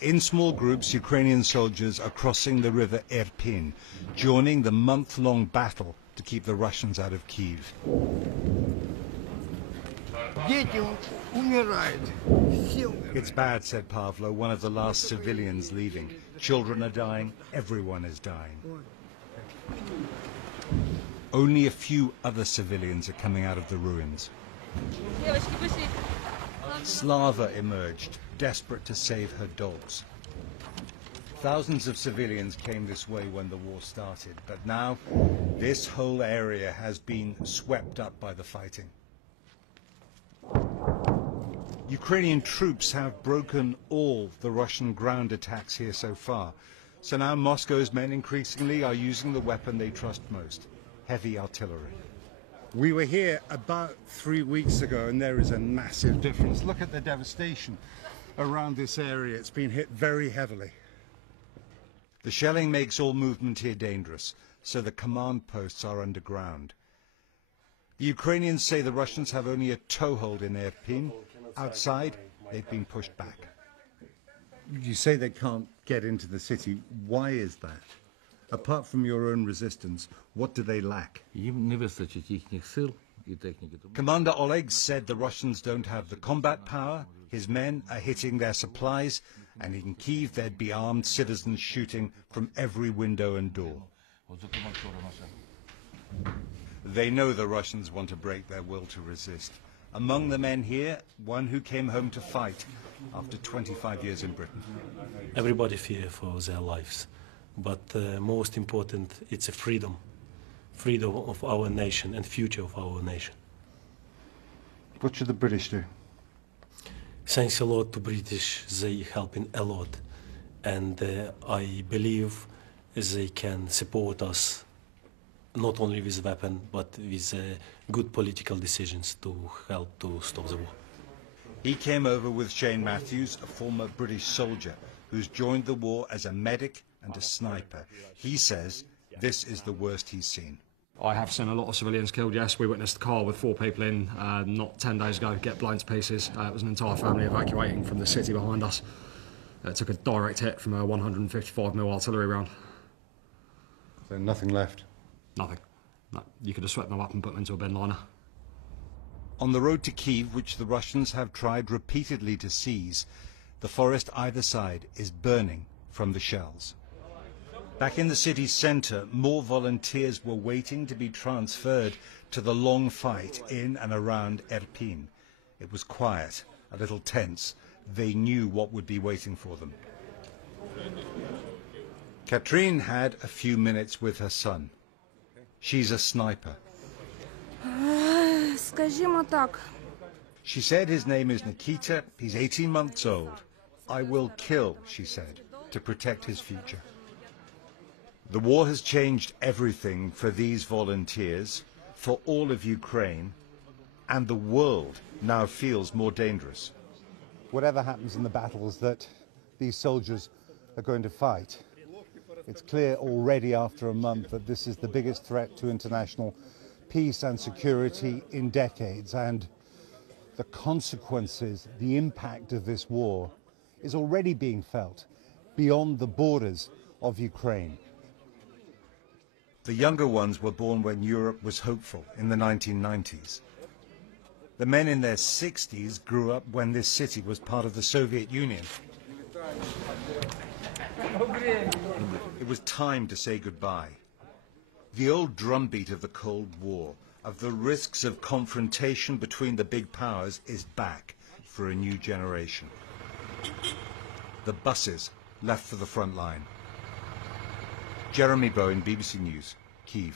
In small groups, Ukrainian soldiers are crossing the river Irpin, joining the month-long battle to keep the Russians out of Kyiv. It's bad, said Pavlo, one of the last civilians leaving. Children are dying, everyone is dying. Only a few other civilians are coming out of the ruins. Slava emerged, desperate to save her dogs. Thousands of civilians came this way when the war started, but now this whole area has been swept up by the fighting. Ukrainian troops have broken all the Russian ground attacks here so far, so now Moscow's men increasingly are using the weapon they trust most, heavy artillery. We were here about 3 weeks ago, and there is a massive difference. Look at the devastation around this area. It's been hit very heavily. The shelling makes all movement here dangerous, so the command posts are underground. The Ukrainians say the Russians have only a toehold in Irpin. Outside, they've been pushed back. You say they can't get into the city. Why is that? Apart from your own resistance, what do they lack? Commander Oleg said the Russians don't have the combat power, his men are hitting their supplies, and in Kyiv there'd be armed citizens shooting from every window and door. They know the Russians want to break their will to resist. Among the men here, one who came home to fight after 25 years in Britain. Everybody fears for their lives. But most important, it's a freedom of our nation and future of our nation. What should the British do? Thanks a lot to British, they helping a lot, and I believe they can support us not only with weapon but with good political decisions to help to stop the war. He came over with Shane Matthews, a former British soldier who's joined the war as a medic and a sniper. He says this is the worst he's seen. I have seen a lot of civilians killed, yes. We witnessed a car with 4 people in not 10 days ago get blown to pieces. It was an entire family evacuating from the city behind us. It took a direct hit from a 155mm artillery round. So nothing left? Nothing. No. You could have swept them up and put them into a bin liner. On the road to Kyiv, which the Russians have tried repeatedly to seize, the forest either side is burning from the shells. Back in the city's centre, more volunteers were waiting to be transferred to the long fight in and around Irpin. It was quiet, a little tense. They knew what would be waiting for them. Katrin had a few minutes with her son. She's a sniper. She said his name is Nikita, he's 18 months old. I will kill, she said, to protect his future. The war has changed everything for these volunteers, for all of Ukraine, and the world now feels more dangerous. Whatever happens in the battles that these soldiers are going to fight, it's clear already after a month that this is the biggest threat to international peace and security in decades, and the consequences, the impact of this war is already being felt beyond the borders of Ukraine. The younger ones were born when Europe was hopeful in the 1990s. The men in their 60s grew up when this city was part of the Soviet Union. It was time to say goodbye. The old drumbeat of the Cold War, of the risks of confrontation between the big powers, is back for a new generation. The buses left for the front line. Jeremy Bowen, BBC News, Kyiv.